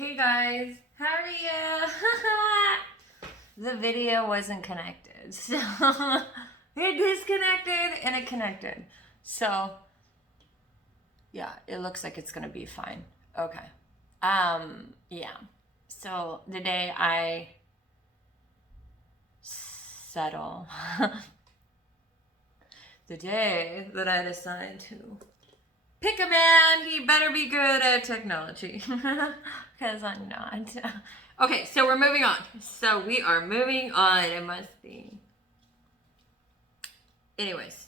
Hey guys, how are you? The video wasn't connected, so it disconnected and it connected. So yeah, it looks like it's gonna be fine. Okay. Yeah. So the day I settle, the day that I decide to pick a man, he better be good at technology. Because I'm not. Okay, so we're moving on. So we are moving on. It must be. Anyways.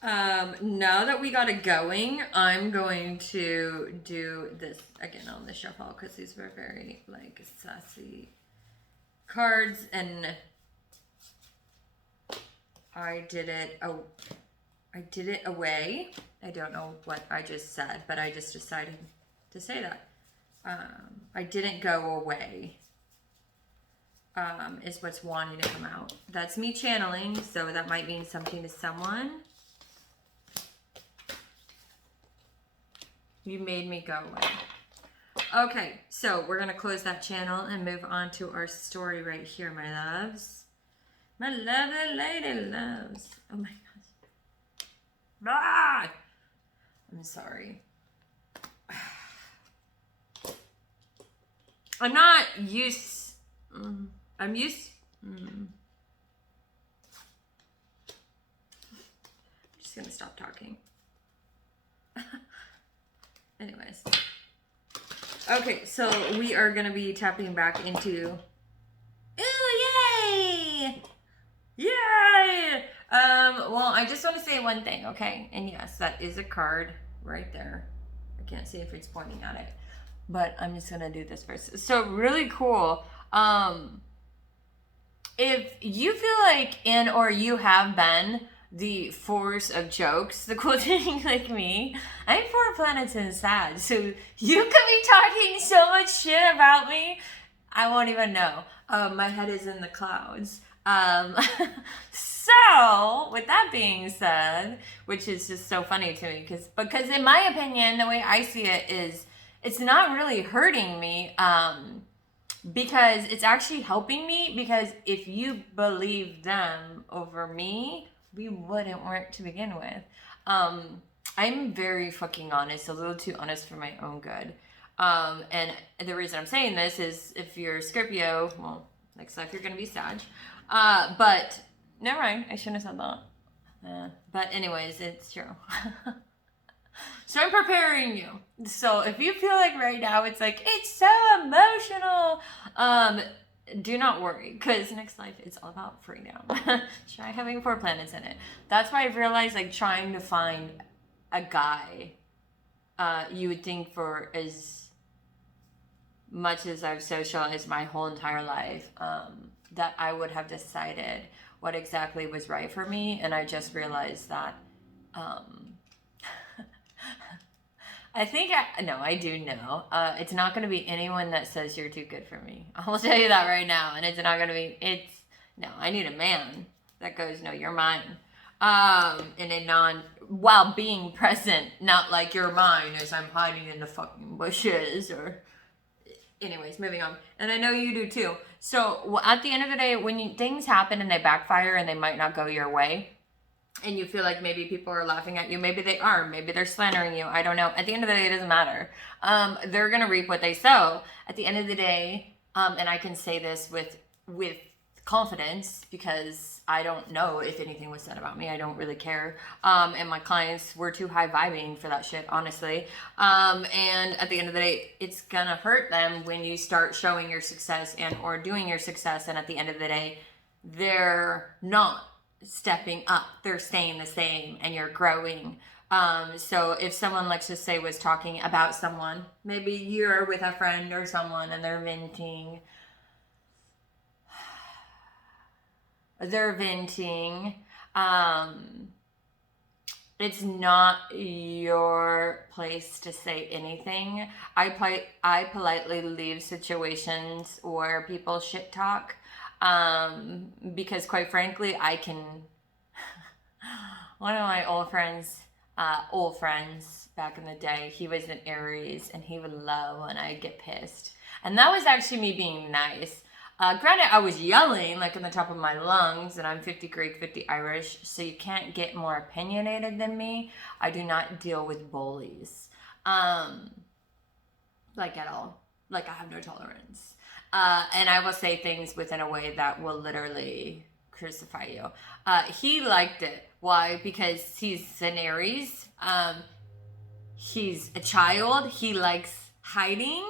Now that we got it going, I'm going to do this again on the shuffle because these were very, like, sassy cards, and I did it away. I don't know what I just said, but I just decided to say that. I didn't go away, is what's wanting to come out. That's me channeling, so that might mean something to someone. You made me go away. Okay, so we're going to close that channel and move on to our story right here, my loves. My lovely lady loves. Oh my gosh. Ah! I'm sorry. I'm not used. I'm used. I'm just gonna stop talking. Anyways. Okay, so we are gonna be tapping back into. Ooh, yay! Yay! Well, I just want to say one thing, okay? And yes, that is a card right there. I can't see if it's pointing at it, but I'm just gonna do this first. So really cool. If you feel like or you have been the force of jokes, the cool thing, like me, I'm 4 planets in Sag, so you could be talking so much shit about me, I won't even know. My head is in the clouds. So with that being said, which is just so funny to me, because in my opinion, the way I see it is, it's not really hurting me, because it's actually helping me, because if you believe them over me, we wouldn't work to begin with. I'm very fucking honest, a little too honest for my own good. And the reason I'm saying this is, if you're Scorpio, well, next life you're gonna be Sag. But never mind, I shouldn't have said that. But anyways, it's true. So I'm preparing you. So if you feel like right now it's like, it's so emotional, do not worry, because next life it's all about freedom. Try having 4 planets in it. That's why I've realized, like, trying to find a guy, you would think for as much as I've socialized my whole entire life, that I would have decided what exactly was right for me, and I just realized that I do know. It's not going to be anyone that says you're too good for me. I'll tell you that right now. And it's not going to be, no, I need a man that goes, no, you're mine. In a while being present, not like you're mine as I'm hiding in the fucking bushes or, anyways, moving on. And I know you do too. So at the end of the day, when things happen and they backfire and they might not go your way, and you feel like maybe people are laughing at you, maybe they are, maybe they're slandering you, I don't know. At the end of the day, it doesn't matter. They're gonna reap what they sow. At the end of the day, and I can say this with confidence, because I don't know if anything was said about me. I don't really care. And my clients were too high vibing for that shit, honestly. And at the end of the day, it's gonna hurt them when you start showing your success or doing your success, and at the end of the day, they're not stepping up, they're staying the same, and you're growing. So if someone, let's just say, was talking about someone, maybe you're with a friend or someone and they're venting, it's not your place to say anything. I politely leave situations where people shit talk, because quite frankly, one of my old friends, old friends back in the day. He was an Aries, and he would love when I'd get pissed. And that was actually me being nice. Granted, I was yelling like in the top of my lungs, and I'm 50 Greek, 50 Irish, so you can't get more opinionated than me. I do not deal with bullies, like at all. Like I have no tolerance. And I will say things within a way that will literally crucify you. He liked it. Why? Because he's an Aries. He's a child. He likes hiding.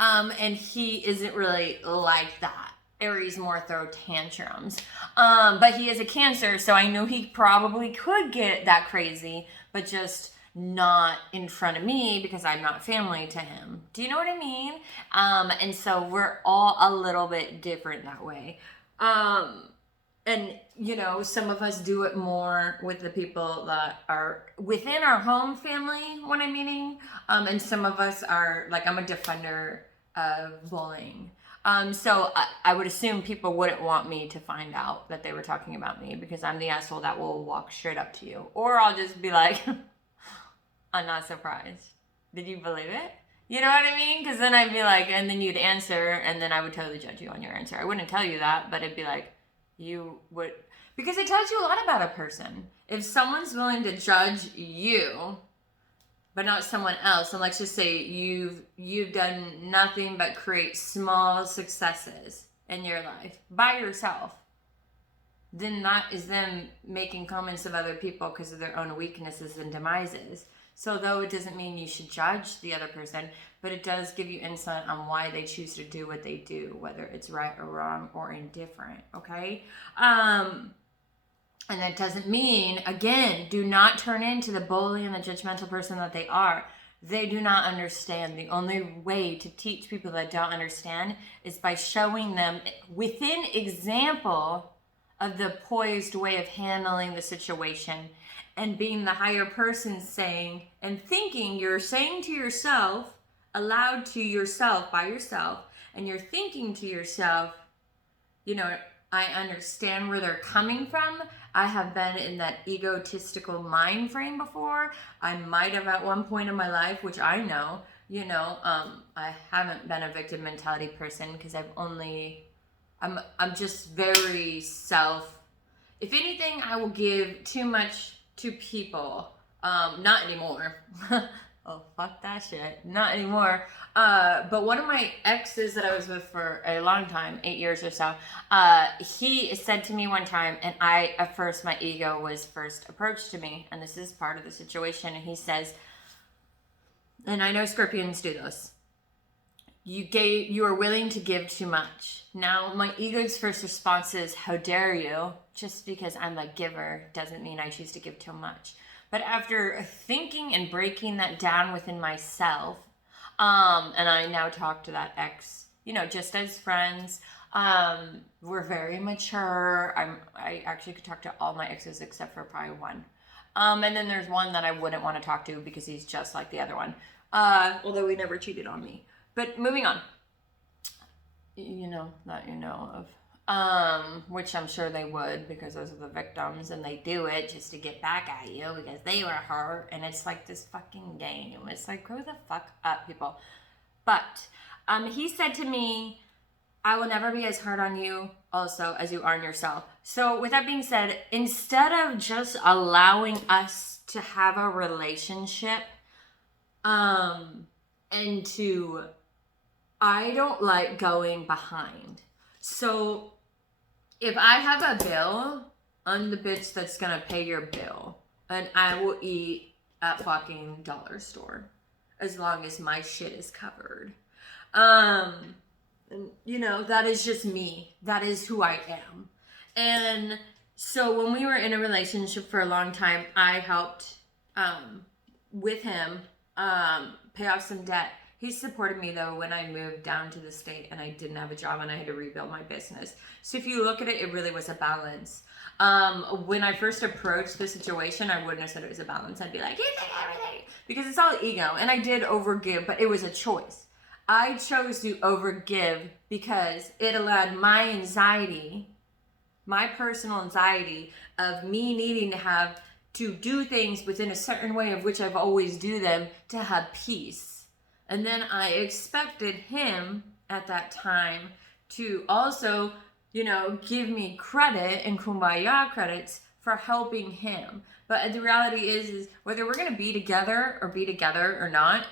And he isn't really like that. Aries more throw tantrums. But he is a Cancer, so I know he probably could get that crazy, but just not in front of me because I'm not family to him. Do you know what I mean? And so we're all a little bit different that way. And, you know, some of us do it more with the people that are within our home family, what I'm meaning. And some of us are, like, I'm a defender of bullying. So I would assume people wouldn't want me to find out that they were talking about me because I'm the asshole that will walk straight up to you. Or I'll just be like, I'm not surprised. Did you believe it? You know what I mean? Because then I'd be like, and then you'd answer, and then I would totally judge you on your answer. I wouldn't tell you that, but it'd be like, you would, because it tells you a lot about a person. If someone's willing to judge you, but not someone else, and let's just say you've done nothing but create small successes in your life by yourself, then that is them making comments of other people because of their own weaknesses and demises. So though it doesn't mean you should judge the other person, but it does give you insight on why they choose to do what they do, whether it's right or wrong or indifferent, okay? And that doesn't mean, again, do not turn into the bully and the judgmental person that they are. They do not understand. The only way to teach people that don't understand is by showing them within example of the poised way of handling the situation and being the higher person saying and thinking, you're saying to yourself, aloud to yourself, by yourself, and you're thinking to yourself, you know, I understand where they're coming from. I have been in that egotistical mind frame before. I might have at one point in my life, which I know, you know, I haven't been a victim mentality person because I'm just very if anything, I will give too much to people. Not anymore. Oh, fuck that shit. Not anymore. But one of my exes that I was with for a long time, 8 years or so, he said to me one time, and at first, my ego was first approached to me, and this is part of the situation, and he says, and I know Scorpions do this, you are willing to give too much. Now, my ego's first response is, how dare you? Just because I'm a giver doesn't mean I choose to give too much. But after thinking and breaking that down within myself, and I now talk to that ex, you know, just as friends, we're very mature. I actually could talk to all my exes except for probably one. And then there's one that I wouldn't want to talk to because he's just like the other one. Although he never cheated on me. But moving on. You know, that you know of. Which I'm sure they would because those are the victims and they do it just to get back at you because they were hurt and it's like this fucking game. It's like, grow the fuck up, people. But he said to me, I will never be as hard on you also as you are on yourself. So with that being said, instead of just allowing us to have a relationship, I don't like going behind. So if I have a bill, I'm the bitch that's gonna pay your bill. And I will eat at fucking dollar store as long as my shit is covered. And, you know, that is just me. That is who I am. And so when we were in a relationship for a long time, I helped with him pay off some debt. He supported me though when I moved down to the state and I didn't have a job and I had to rebuild my business. So if you look at it, it really was a balance. When I first approached the situation, I wouldn't have said it was a balance. I'd be like, you take everything, because it's all ego. And I did overgive, but it was a choice. I chose to overgive because it allowed my anxiety, my personal anxiety of me needing to have to do things within a certain way of which I've always do them to have peace. And then I expected him at that time to also, give me credit and kumbaya credits for helping him. But the reality is whether we're going to be together or not,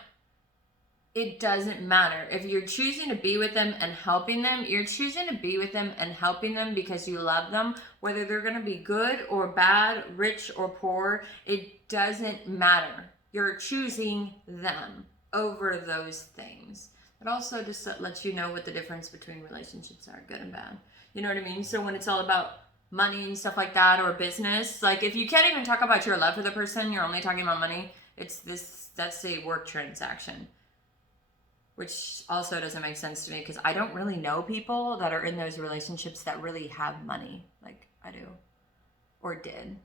it doesn't matter. If you're choosing to be with them and helping them, you're choosing to be with them and helping them because you love them. Whether they're going to be good or bad, rich or poor, it doesn't matter. You're choosing them over those things. It also just lets you know what the difference between relationships are, good and bad. You know what I mean? So when it's all about money and stuff like that, or business, like if you can't even talk about your love for the person, you're only talking about money, that's a work transaction. Which also doesn't make sense to me because I don't really know people that are in those relationships that really have money like I do or did.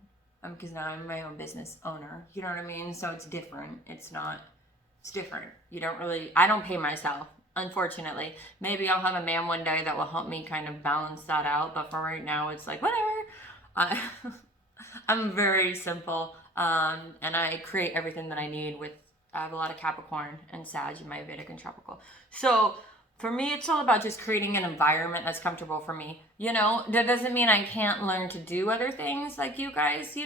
Because now I'm my own business owner. You know what I mean? So it's different. It's different. I don't pay myself, unfortunately. Maybe I'll have a man one day that will help me kind of balance that out. But for right now, it's like, whatever. I'm very simple. And I create everything that I need I have a lot of Capricorn and Sag in my Vedic and tropical. So for me, it's all about just creating an environment that's comfortable for me. That doesn't mean I can't learn to do other things like you guys,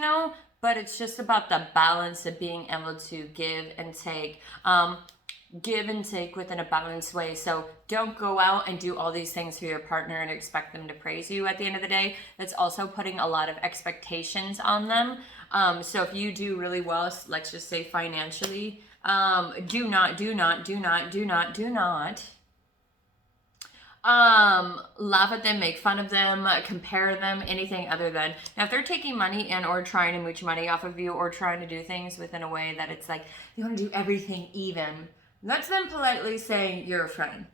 but it's just about the balance of being able to give and take within a balanced way. So don't go out and do all these things for your partner and expect them to praise you at the end of the day. That's also putting a lot of expectations on them. So if you do really well, let's just say financially, do not laugh at them, make fun of them, compare them, anything other than. Now, if they're taking money in or trying to mooch money off of you or trying to do things within a way that it's like, you want to do everything even, that's them politely saying you're a friend.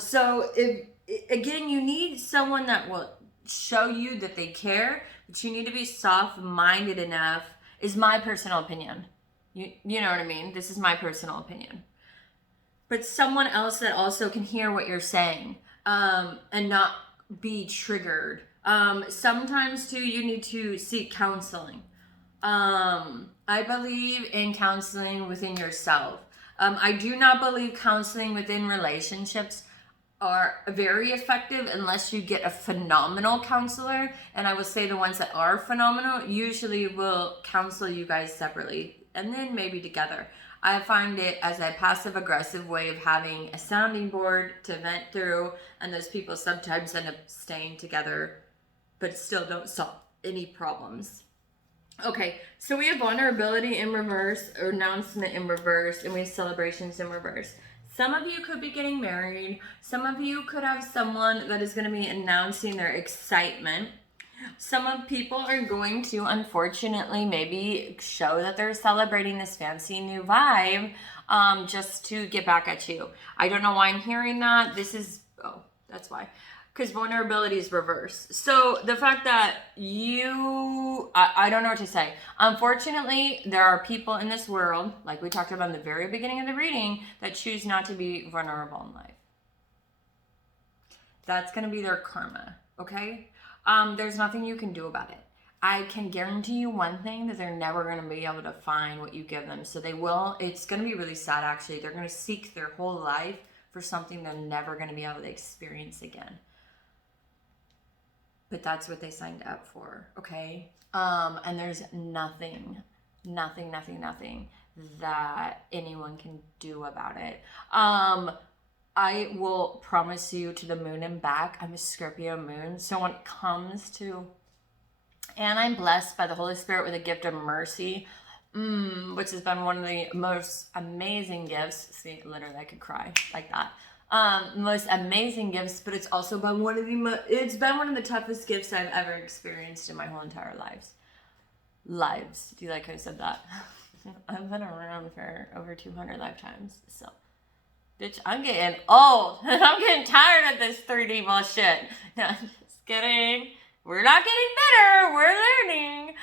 So if, again, you need someone that will show you that they care, but you need to be soft-minded enough, is my personal opinion. You know what I mean? This is my personal opinion. But someone else that also can hear what you're saying, and not be triggered. Sometimes too, you need to seek counseling. I believe in counseling within yourself. I do not believe counseling within relationships are very effective unless you get a phenomenal counselor. And I will say the ones that are phenomenal usually will counsel you guys separately and then maybe together. I find it as a passive-aggressive way of having a sounding board to vent through, and those people sometimes end up staying together, but still don't solve any problems. Okay, so we have vulnerability in reverse, or announcement in reverse, and we have celebrations in reverse. Some of you could be getting married. Some of you could have someone that is going to be announcing their excitement. Some of people are going to, unfortunately, maybe show that they're celebrating this fancy new vibe, just to get back at you. I don't know why I'm hearing that. That's why. Because vulnerability is reverse. So the fact that I don't know what to say. Unfortunately, there are people in this world, like we talked about in the very beginning of the reading, that choose not to be vulnerable in life. That's going to be their karma, okay? There's nothing you can do about it. I can guarantee you one thing, that they're never going to be able to find what you give them. So it's going to be really sad, actually. They're going to seek their whole life for something they're never going to be able to experience again. But that's what they signed up for, okay? And there's nothing that anyone can do about it. I will promise you to the moon and back, I'm a Scorpio moon. So when it comes to, and I'm blessed by the Holy Spirit with a gift of mercy, which has been one of the most amazing gifts. See, literally I could cry like that. Most amazing gifts, but it's also been one of the toughest gifts I've ever experienced in my whole entire lives. Do you like how I said that? I've been around for over 200 lifetimes, so. Bitch, I'm getting old. I'm getting tired of this 3D bullshit. No, just kidding. We're not getting better. We're learning.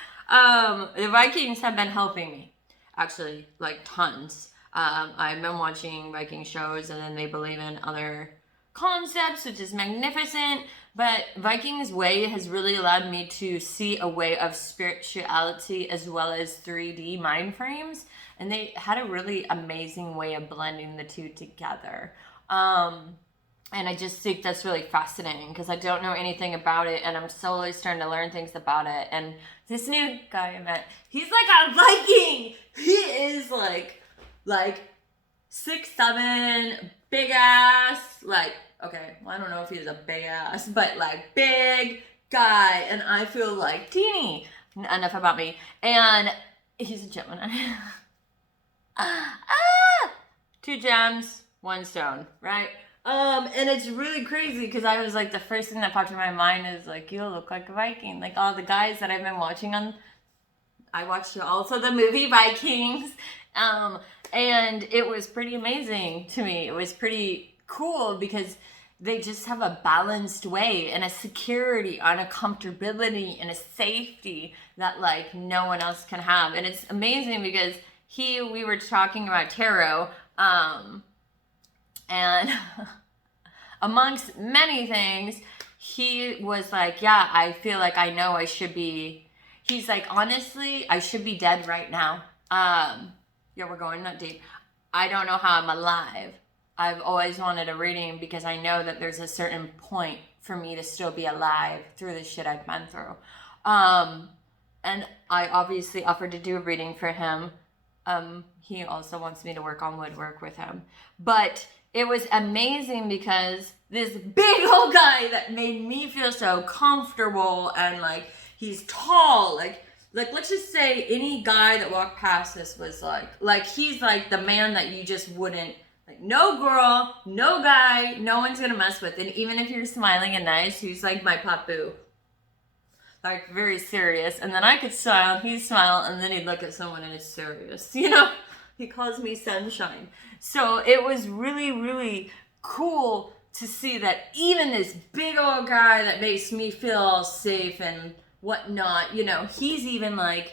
The Vikings have been helping me. Actually, like tons. I've been watching Viking shows, and then they believe in other concepts, which is magnificent. But Vikings Way has really allowed me to see a way of spirituality as well as 3D mind frames. And they had a really amazing way of blending the two together. And I just think that's really fascinating because I don't know anything about it, and I'm slowly starting to learn things about it. And this new guy I met, he's like a Viking. He is like 6'7", big ass, like, okay, well, I don't know if he's a big ass, but like big guy, and I feel like teeny. Enough about me. And he's a Gemini. Two gems, one stone, right? And it's really crazy because I was like, the first thing that popped in my mind is like, you look like a Viking. Like all the guys that I've been watching I watched also the movie Vikings. And it was pretty amazing to me. It was pretty cool because they just have a balanced way and a security and a comfortability and a safety that like no one else can have. And it's amazing because we were talking about tarot, and amongst many things, he was like, yeah, I feel like I know I should be, he's like, honestly, I should be dead right now. Yeah, we're going not deep. I don't know how I'm alive. I've always wanted a reading because I know that there's a certain point for me to still be alive through the shit I've been through. And I obviously offered to do a reading for him. He also wants me to work on woodwork with him. But it was amazing because this big old guy that made me feel so comfortable, and like he's tall, like let's just say any guy that walked past us was like he's like the man that you just wouldn't, like, no girl, no guy, no one's gonna mess with. And even if you're smiling and nice, he's like my papu. Like very serious. And then I could smile and he'd smile and then he'd look at someone and it's serious. You know? He calls me sunshine. So it was really, really cool to see that even this big old guy that makes me feel safe and whatnot, you know, he's even like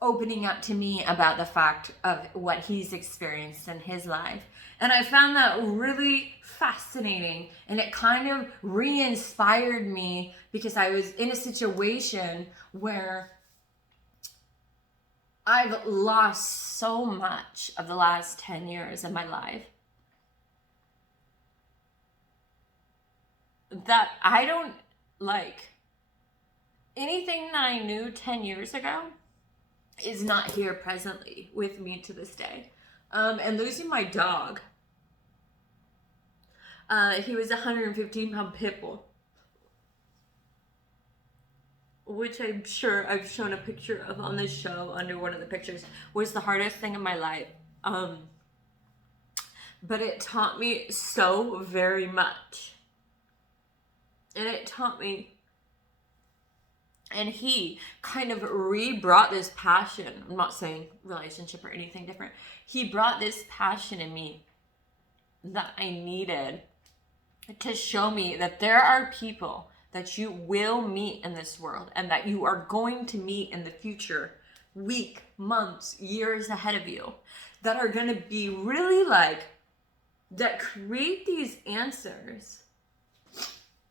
opening up to me about the fact of what he's experienced in his life. And I found that really fascinating, and it kind of re-inspired me because I was in a situation where I've lost so much of the last 10 years of my life that I don't like anything that I knew 10 years ago is not here presently with me to this day. And losing my dog, he was a 115-pound pit bull, which I'm sure I've shown a picture of on this show under one of the pictures, was the hardest thing in my life. But it taught me so very much. And it taught me, and he kind of re-brought this passion. I'm not saying relationship or anything different. He brought this passion in me that I needed to show me that there are people that you will meet in this world and that you are going to meet in the future, week, months, years ahead of you, that are going to be really like, that create these answers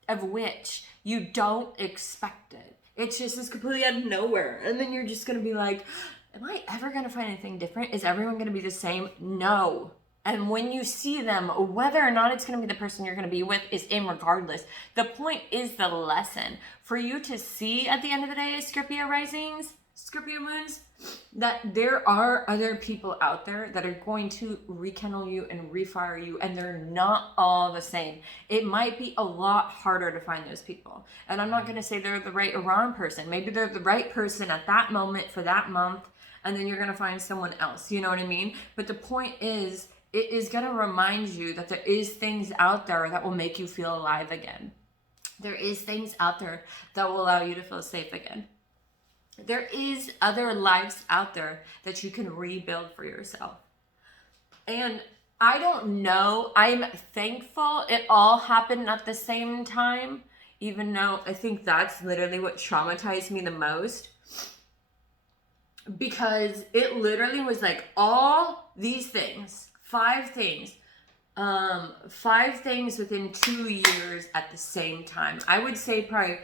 of which you don't expect it. It's just this completely out of nowhere. And then you're just going to be like, am I ever going to find anything different? Is everyone going to be the same? No. And when you see them, whether or not it's going to be the person you're going to be with is irregardless. The point is the lesson. For you to see at the end of the day, Scorpio risings, Scorpio moons, that there are other people out there that are going to rekindle you and refire you, and they're not all the same. It might be a lot harder to find those people. And I'm not going to say they're the right or wrong person. Maybe they're the right person at that moment for that month, and then you're going to find someone else. You know what I mean? But the point is, it is going to remind you that there is things out there that will make you feel alive again. There is things out there that will allow you to feel safe again. There is other lives out there that you can rebuild for yourself. And I don't know, I'm thankful it all happened at the same time, even though I think that's literally what traumatized me the most. Because it literally was like all these things, 5 things, 5 things within 2 years at the same time. I would say probably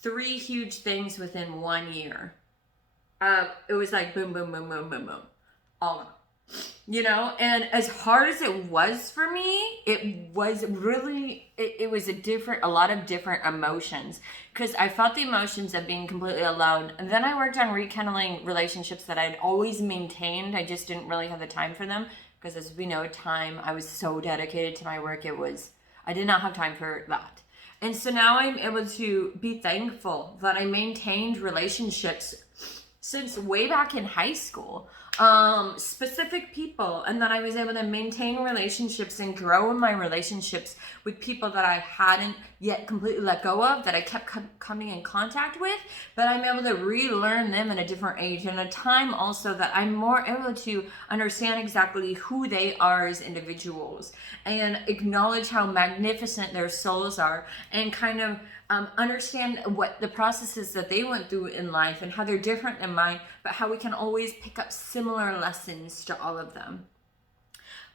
3 huge things within 1 year. It was like boom, boom, boom, boom, boom, boom, all out. You know, and as hard as it was for me, it was really, it was a lot of different emotions, because I felt the emotions of being completely alone. And then I worked on rekindling relationships that I'd always maintained. I just didn't really have the time for them, because as we know, I was so dedicated to my work. I did not have time for that. And so now I'm able to be thankful that I maintained relationships since way back in high school. Specific people, and that I was able to maintain relationships and grow in my relationships with people that I hadn't yet completely let go of, that I kept coming in contact with, but I'm able to relearn them at a different age and a time also that I'm more able to understand exactly who they are as individuals and acknowledge how magnificent their souls are, and kind of understand what the processes that they went through in life and how they're different than mine, but how we can always pick up similar lessons to all of them.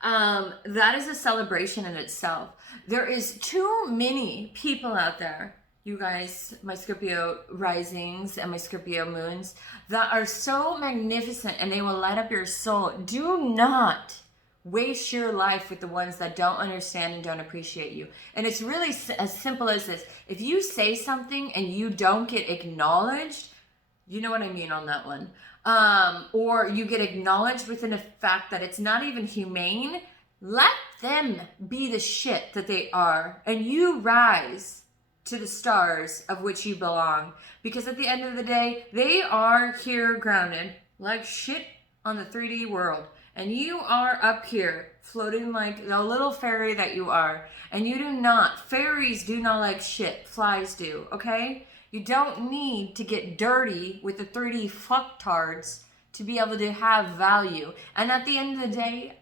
That is a celebration in itself. There is too many people out there, you guys, my Scorpio risings and my Scorpio moons, that are so magnificent and they will light up your soul. Do not waste your life with the ones that don't understand and don't appreciate you. And it's really as simple as this. If you say something and you don't get acknowledged, you know what I mean on that one. Or you get acknowledged within the fact that it's not even humane, let them be the shit that they are, and you rise to the stars of which you belong. Because at the end of the day, they are here grounded like shit on the 3D world. And you are up here floating like the little fairy that you are. And you do not. Fairies do not like shit. Flies do, okay? You don't need to get dirty with the 3D fucktards to be able to have value. And at the end of the day,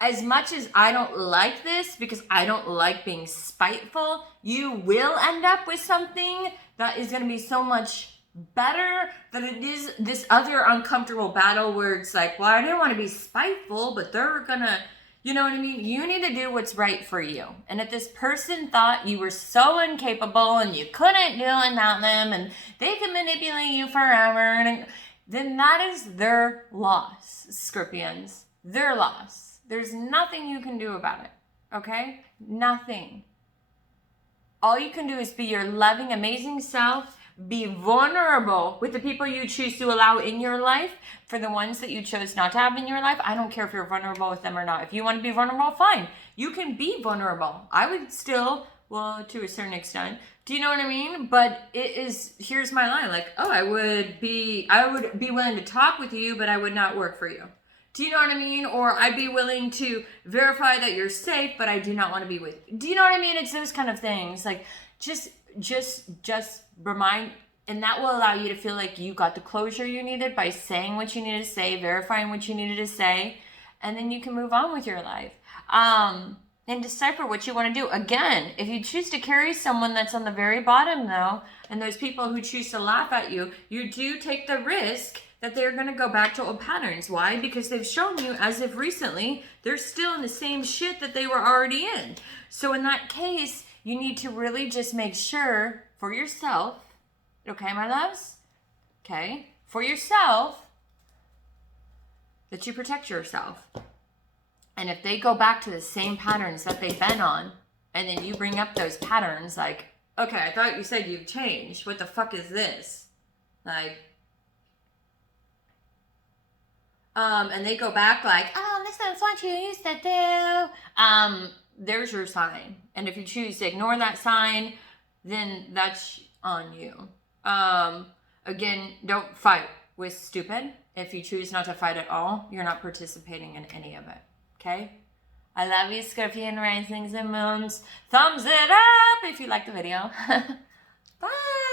as much as I don't like this, because I don't like being spiteful, you will end up with something that is going to be so much better than it is this other uncomfortable battle where it's like, well, I didn't want to be spiteful, but they're gonna, you know what I mean? You need to do what's right for you. And if this person thought you were so incapable and you couldn't do it without them and they can manipulate you forever, then that is their loss, Scorpions. Their loss. There's nothing you can do about it, okay? Nothing. All you can do is be your loving, amazing self. Be vulnerable with the people you choose to allow in your life. For the ones that you chose not to have in your life, I don't care if you're vulnerable with them or not. If you want to be vulnerable, fine. You can be vulnerable. I would still, well, to a certain extent. Do you know what I mean? But here's my line. Like, oh, I would be willing to talk with you, but I would not work for you. Do you know what I mean? Or I'd be willing to verify that you're safe, but I do not want to be with you. Do you know what I mean? It's those kind of things. Like, just remind, and that will allow you to feel like you got the closure you needed by saying what you needed to say, verifying what you needed to say, and then you can move on with your life. And decipher what you want to do. Again, if you choose to carry someone that's on the very bottom though, and those people who choose to laugh at you, you do take the risk that they're going to go back to old patterns. Why? Because they've shown you as if recently they're still in the same shit that they were already in. So in that case, you need to really just make sure for yourself, okay, my loves? Okay, for yourself, that you protect yourself. And if they go back to the same patterns that they've been on, and then you bring up those patterns like, okay, I thought you said you've changed. What the fuck is this? Like, and they go back like, oh, this is what you used to do. There's your sign. And if you choose to ignore that sign, then that's on you. Again, don't fight with stupid. If you choose not to fight at all, you're not participating in any of it. Okay? I love you, Scorpion risings and moons. Thumbs it up if you like the video. Bye.